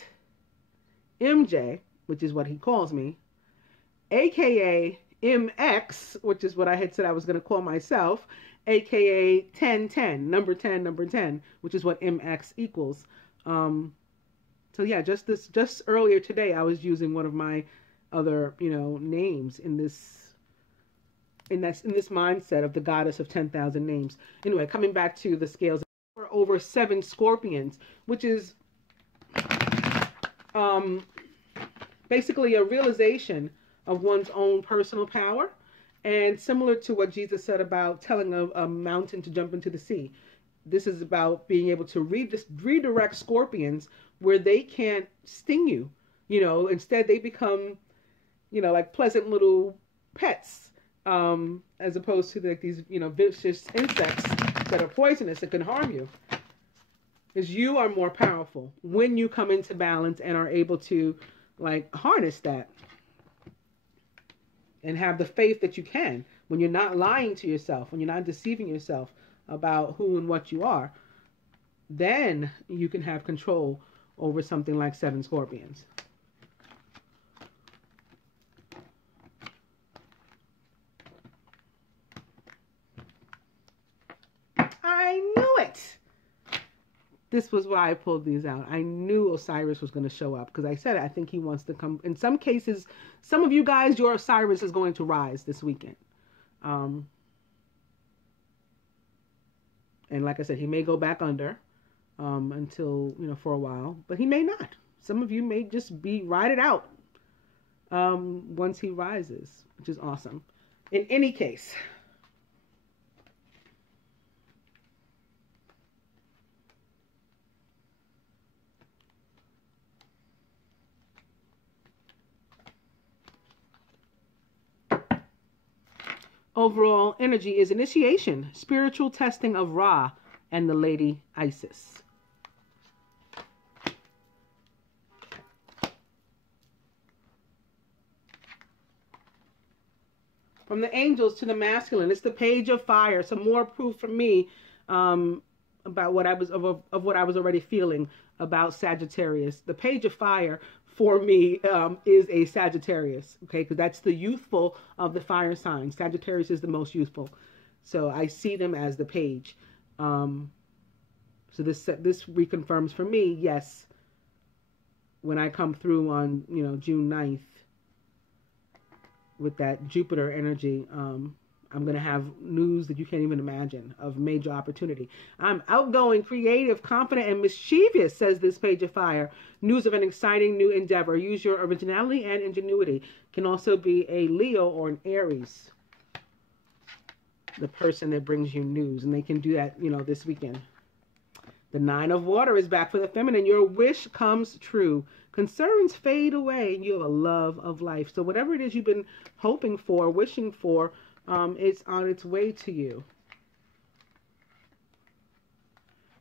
MJ, which is what he calls me, aka MX, which is what I had said I was going to call myself, aka 1010, number 10, which is what MX equals. So yeah, just earlier today, I was using one of my other, you know, names in this mindset of the goddess of 10,000 names. Anyway, coming back to the scales, for over 7 scorpions, which is basically a realization of one's own personal power, and similar to what Jesus said about telling a mountain to jump into the sea. This is about being able to redirect scorpions where they can't sting you. You know, instead they become, you know, like pleasant little pets, as opposed to like these, you know, vicious insects that are poisonous that can harm you. Because you are more powerful when you come into balance and are able to like harness that and have the faith that you can, when you're not lying to yourself, when you're not deceiving yourself about who and what you are, then you can have control over something like 7 scorpions. I knew it. This was why I pulled these out. I knew Osiris was going to show up because I said it. I think he wants to come. In some cases, some of you guys, your Osiris is going to rise this weekend. And like I said, he may go back under until, you know, for a while, but he may not. Some of you may just ride it out once he rises, which is awesome. In any case, overall energy is initiation, spiritual testing of Ra and the Lady Isis. From the angels to the masculine, it's the Page of Fire. Some more proof from me about what I was of what I was already feeling about Sagittarius. The Page of Fire for me is a Sagittarius, okay, because that's the youthful of the fire signs. Sagittarius is the most youthful, so I see them as the page. So this reconfirms for me, yes, when I come through on, you know, June 9th with that Jupiter energy, I'm going to have news that you can't even imagine of major opportunity. I'm outgoing, creative, confident, and mischievous, says this Page of Fire. News of an exciting new endeavor. Use your originality and ingenuity. Can also be a Leo or an Aries, the person that brings you news. And they can do that, you know, this weekend. The 9 of Water is back for the feminine. Your wish comes true. Concerns fade away, and you have a love of life. So whatever it is you've been hoping for, wishing for, it's on its way to you.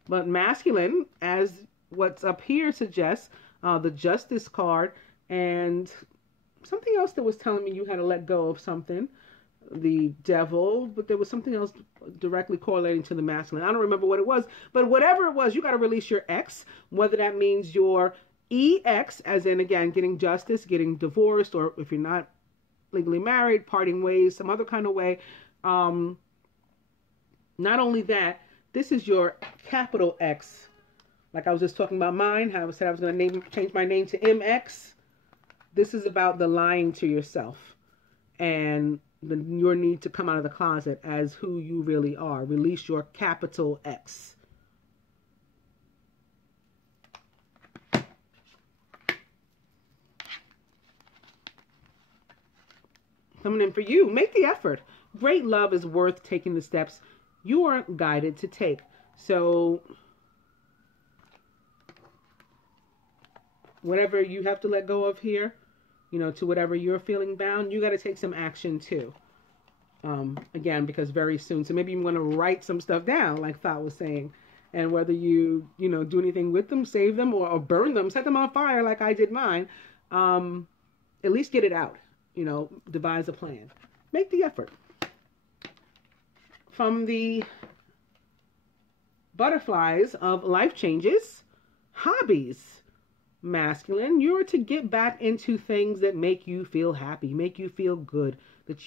But masculine, as what's up here suggests, the Justice card, and something else that was telling me you had to let go of something. The Devil, but there was something else directly correlating to the masculine. I don't remember what it was, but whatever it was, you got to release your ex, whether that means your EX, as in, again, getting justice, getting divorced, or if you're not legally married, parting ways, some other kind of way. Not only that, this is your capital X. Like I was just talking about mine, how I said I was going to change my name to MX. This is about the lying to yourself and your need to come out of the closet as who you really are. Release your capital X. Coming in for you, make the effort. Great love is worth taking the steps you are guided to take. So whatever you have to let go of here, to whatever you're feeling bound, you got to take some action too. Again, because very soon, so maybe you want to write some stuff down, like Thought was saying, and whether you do anything with them, save them, or burn them, set them on fire like I did mine, at least get it out. Devise a plan. Make the effort. From the butterflies of life changes, hobbies, masculine, you're to get back into things that make you feel happy, make you feel good, that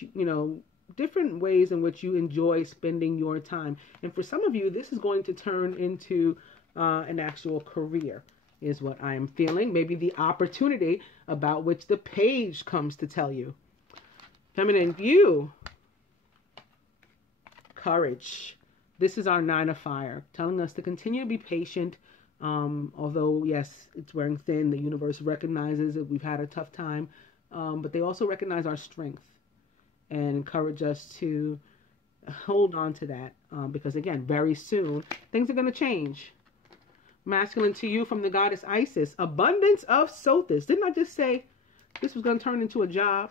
different ways in which you enjoy spending your time. And for some of you, this is going to turn into an actual career, is what I am feeling. Maybe the opportunity about which the page comes to tell you. Feminine view. Courage. This is our 9 of fire, telling us to continue to be patient. Although, yes, it's wearing thin. The universe recognizes that we've had a tough time. But they also recognize our strength and encourage us to hold on to that. Because, again, very soon, things are going to change. Masculine to you from the goddess Isis. Abundance of Sothis. Didn't I just say this was going to turn into a job?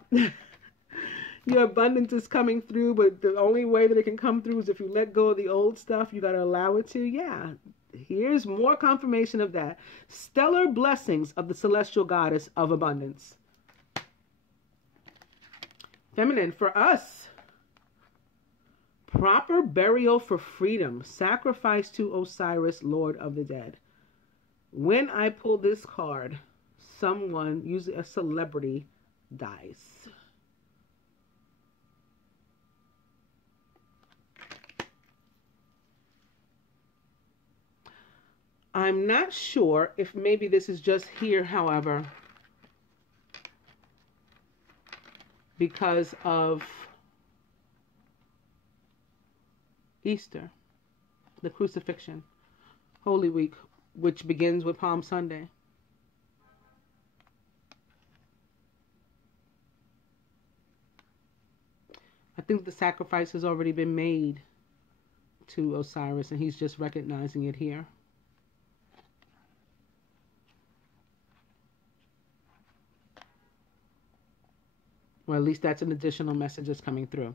Your abundance is coming through, but the only way that it can come through is if you let go of the old stuff. You got to allow it to. Yeah. Here's more confirmation of that. Stellar blessings of the celestial goddess of abundance. Feminine for us. Proper burial for freedom. Sacrifice to Osiris, Lord of the dead. When I pull this card, someone, usually a celebrity, dies. I'm not sure if maybe this is just here, however, because of Easter, the crucifixion, Holy Week, which begins with Palm Sunday. I think the sacrifice has already been made to Osiris, and he's just recognizing it here. Or at least that's an additional message that's coming through.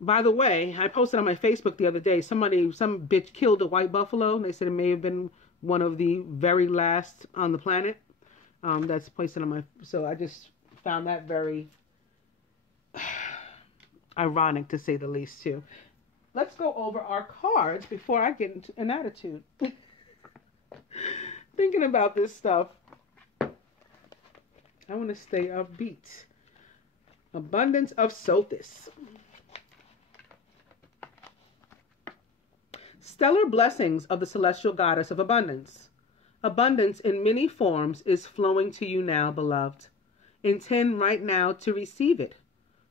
By the way, I posted on my Facebook the other day, some bitch killed a white buffalo. And they said it may have been one of the very last on the planet. That's posted on my, so I just found that very ironic, to say the least, too. Let's go over our cards before I get into an attitude. Thinking about this stuff, I want to stay upbeat. Abundance of Sothis. Stellar blessings of the celestial goddess of abundance. Abundance in many forms is flowing to you now, beloved. Intend right now to receive it.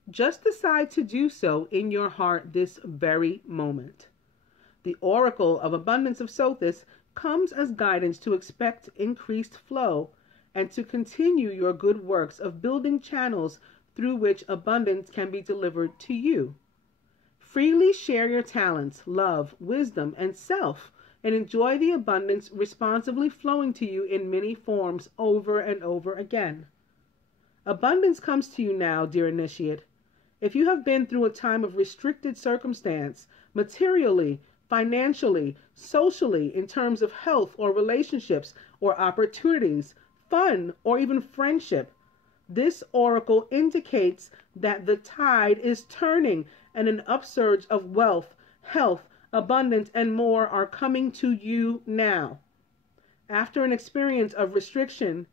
Just decide to do so in your heart this very moment. The oracle of abundance of Sothis comes as guidance to expect increased flow and to continue your good works of building channels through which abundance can be delivered to you. Freely share your talents, love, wisdom, and self, and enjoy the abundance responsively flowing to you in many forms over and over again. Abundance comes to you now, dear initiate. If you have been through a time of restricted circumstance, materially, financially, socially, in terms of health or relationships or opportunities, fun, or even friendship, this oracle indicates that the tide is turning and an upsurge of wealth, health, abundance, and more are coming to you now. After an experience of restriction,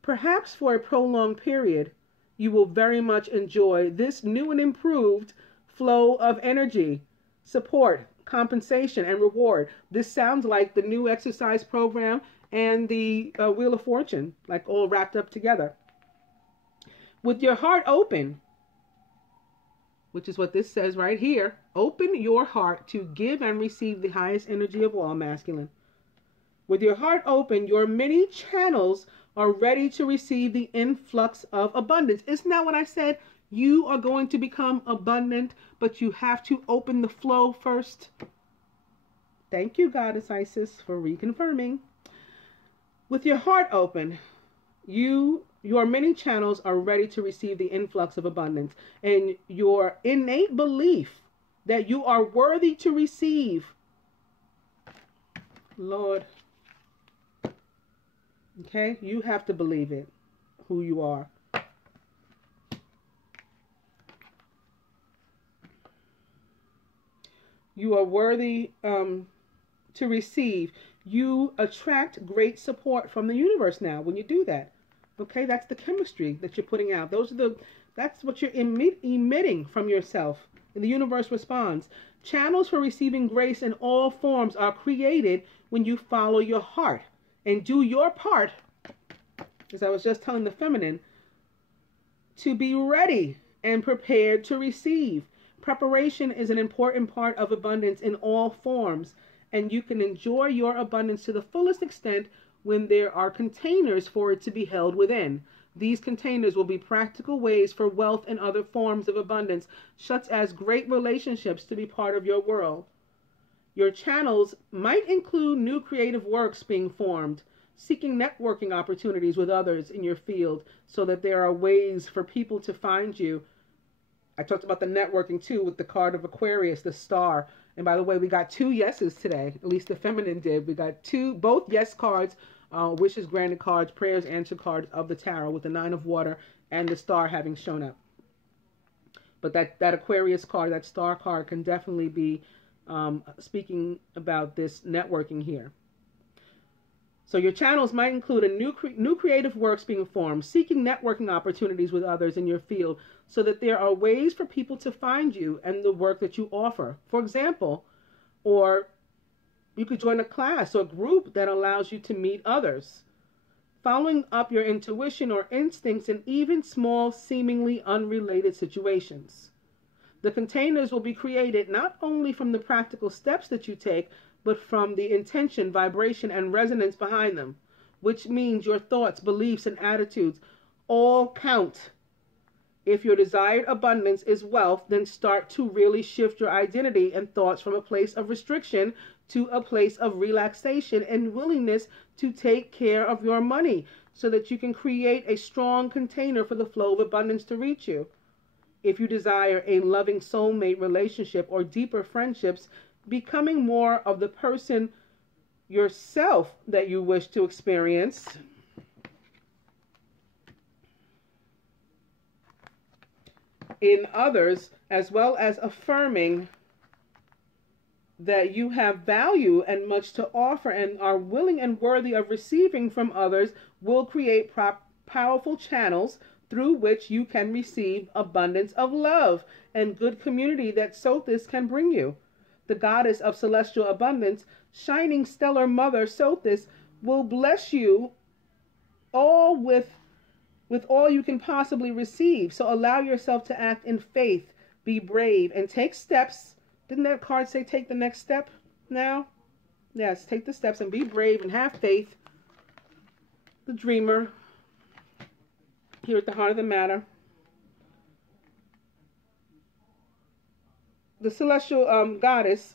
perhaps for a prolonged period, you will very much enjoy this new and improved flow of energy, support, compensation, and reward. This sounds like the new exercise program and the Wheel of Fortune, like all wrapped up together. With your heart open, which is what this says right here, open your heart to give and receive the highest energy of all, masculine. With your heart open, your many channels are ready to receive the influx of abundance. Isn't that what I said? You are going to become abundant, but you have to open the flow first. Thank you, Goddess Isis, for reconfirming. With your heart open, your many channels are ready to receive the influx of abundance, and your innate belief that you are worthy to receive. Lord. Okay, you have to believe it, who you are. You are worthy to receive. You attract great support from the universe now when you do that. Okay, that's the chemistry that you're putting out. That's what you're emitting from yourself. And the universe responds. Channels for receiving grace in all forms are created when you follow your heart and do your part, as I was just telling the feminine, to be ready and prepared to receive. Preparation is an important part of abundance in all forms, and you can enjoy your abundance to the fullest extent when there are containers for it to be held within. These containers will be practical ways for wealth and other forms of abundance, such as great relationships, to be part of your world. Your channels might include new creative works being formed, seeking networking opportunities with others in your field so that there are ways for people to find you. I talked about the networking too with the card of Aquarius, the star. And by the way, we got 2 yeses today. At least the feminine did. We got both yes cards, wishes granted cards, prayers answered cards of the tarot, with the 9 of water and the star having shown up. But that Aquarius card, that star card, can definitely be speaking about this networking here. So your channels might include new creative works being formed, seeking networking opportunities with others in your field so that there are ways for people to find you and the work that you offer. For example, or you could join a class or group that allows you to meet others. Following up your intuition or instincts in even small, seemingly unrelated situations. The containers will be created not only from the practical steps that you take, but from the intention, vibration, and resonance behind them, which means your thoughts, beliefs, and attitudes all count. If your desired abundance is wealth, then start to really shift your identity and thoughts from a place of restriction to a place of relaxation and willingness to take care of your money so that you can create a strong container for the flow of abundance to reach you. If you desire a loving soulmate relationship or deeper friendships, becoming more of the person yourself that you wish to experience, in others, as well as affirming that you have value and much to offer and are willing and worthy of receiving from others, will create powerful channels through which you can receive abundance of love and good community that Sothis can bring you. The goddess of celestial abundance, shining stellar mother Sothis, will bless you all with all you can possibly receive. So allow yourself to act in faith, be brave, and take steps. Didn't that card say take the next step now? Yes, take the steps and be brave and have faith. The dreamer, here at the heart of the matter. The celestial goddess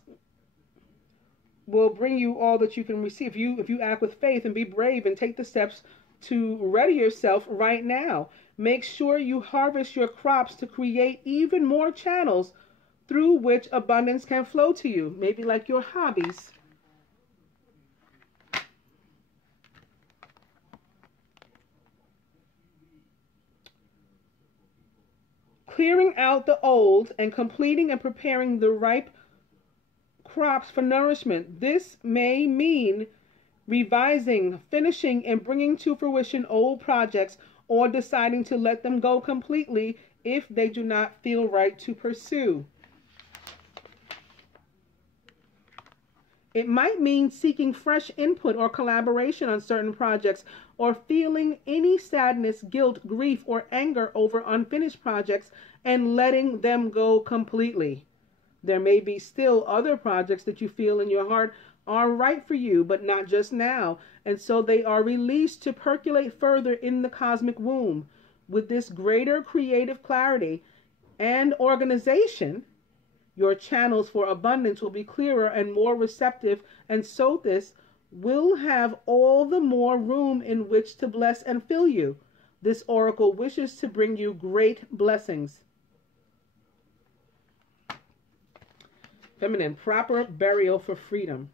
will bring you all that you can receive. If you act with faith and be brave and take the steps to ready yourself right now. Make sure you harvest your crops to create even more channels through which abundance can flow to you. Maybe like your hobbies. Clearing out the old and completing and preparing the ripe crops for nourishment. This may mean revising, finishing, and bringing to fruition old projects or deciding to let them go completely if they do not feel right to pursue. It might mean seeking fresh input or collaboration on certain projects, or feeling any sadness, guilt, grief, or anger over unfinished projects and letting them go completely. There may be still other projects that you feel in your heart are right for you, but not just now. And so they are released to percolate further in the cosmic womb. With this greater creative clarity and organization, your channels for abundance will be clearer and more receptive, and so this will have all the more room in which to bless and fill you. This oracle wishes to bring you great blessings. Feminine, proper burial for freedom.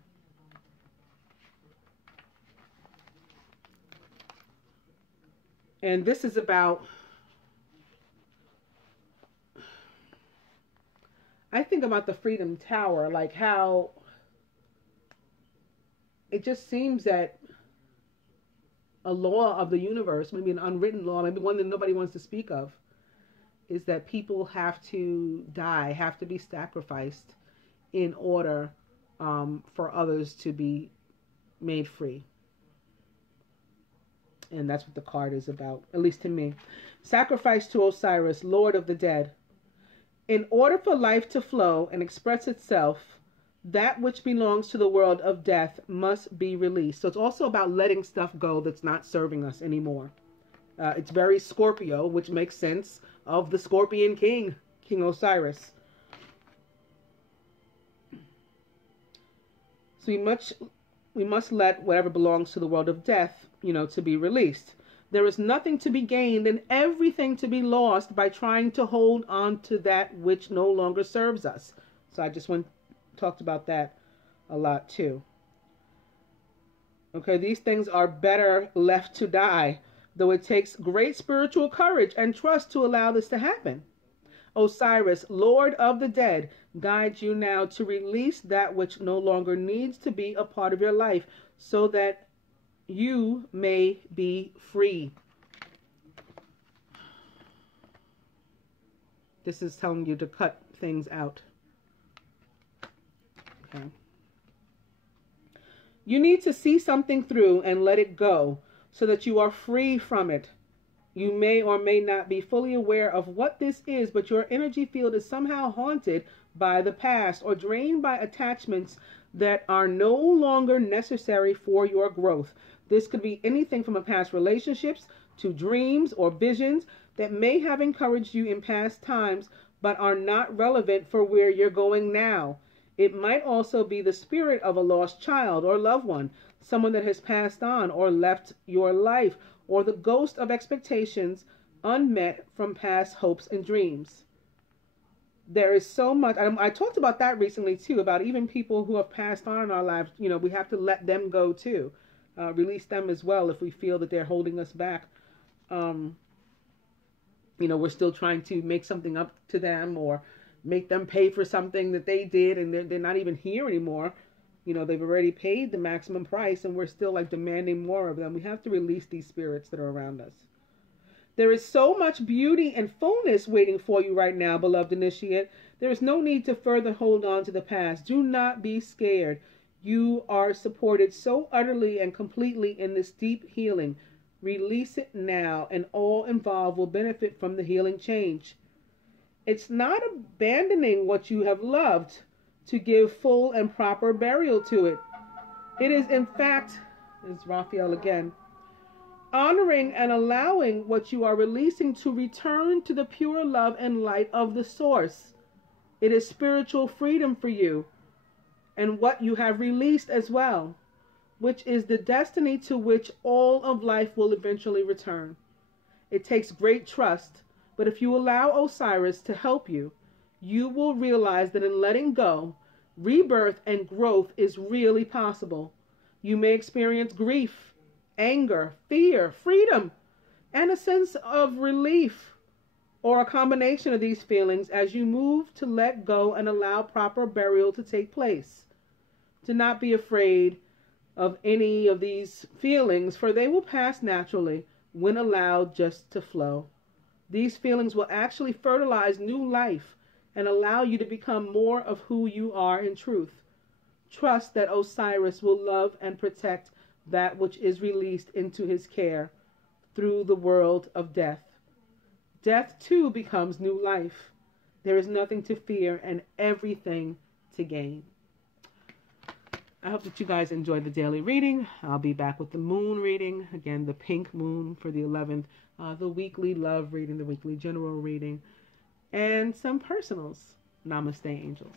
And this is about, I think about the Freedom Tower, like how it just seems that a law of the universe, maybe an unwritten law, maybe one that nobody wants to speak of, is that people have to die, have to be sacrificed in order for others to be made free. And that's what the card is about, at least to me. Sacrifice to Osiris, Lord of the dead. In order for life to flow and express itself, that which belongs to the world of death must be released. So it's also about letting stuff go that's not serving us anymore. It's very Scorpio, which makes sense of the Scorpion King, King Osiris. So we must let whatever belongs to the world of death, to be released. There is nothing to be gained and everything to be lost by trying to hold on to that which no longer serves us. So I just talked about that a lot too. Okay, these things are better left to die, though it takes great spiritual courage and trust to allow this to happen. Osiris, Lord of the dead, guides you now to release that which no longer needs to be a part of your life, so that you may be free. This is telling you to cut things out. Okay. You need to see something through and let it go so that you are free from it. You may or may not be fully aware of what this is, but your energy field is somehow haunted by the past or drained by attachments that are no longer necessary for your growth. This could be anything from a past relationships to dreams or visions that may have encouraged you in past times but are not relevant for where you're going now. It might also be the spirit of a lost child or loved one, someone that has passed on or left your life, or the ghost of expectations unmet from past hopes and dreams. There is so much. I talked about that recently too, about even people who have passed on in our lives. We have to let them go too. Release them as well if we feel that they're holding us back. We're still trying to make something up to them or make them pay for something that they did and they're not even here anymore. They've already paid the maximum price and we're still demanding more of them. We have to release these spirits that are around us. There is so much beauty and fullness waiting for you right now, beloved initiate. There is no need to further hold on to the past. Do not be scared. You are supported so utterly and completely in this deep healing. Release it now, and all involved will benefit from the healing change. It's not abandoning what you have loved to give full and proper burial to it. It is, in fact, it's Raphael again, honoring and allowing what you are releasing to return to the pure love and light of the source. It is spiritual freedom for you and what you have released as well, which is the destiny to which all of life will eventually return. It takes great trust, but if you allow Osiris to help you, you will realize that in letting go, rebirth and growth is really possible. You may experience grief, anger, fear, freedom, and a sense of relief, or a combination of these feelings as you move to let go and allow proper burial to take place. Do not be afraid of any of these feelings, for they will pass naturally. when allowed just to flow. These feelings will actually fertilize new life and allow you to become more of who you are in truth. Trust that Osiris will love and protect that which is released into his care through the world of death. Death too becomes new life. There is nothing to fear and everything to gain. I hope that you guys enjoyed the daily reading. I'll be back with the moon reading. Again, the pink moon for the 11th. The weekly love reading, the weekly general reading, and some personals. Namaste, angels.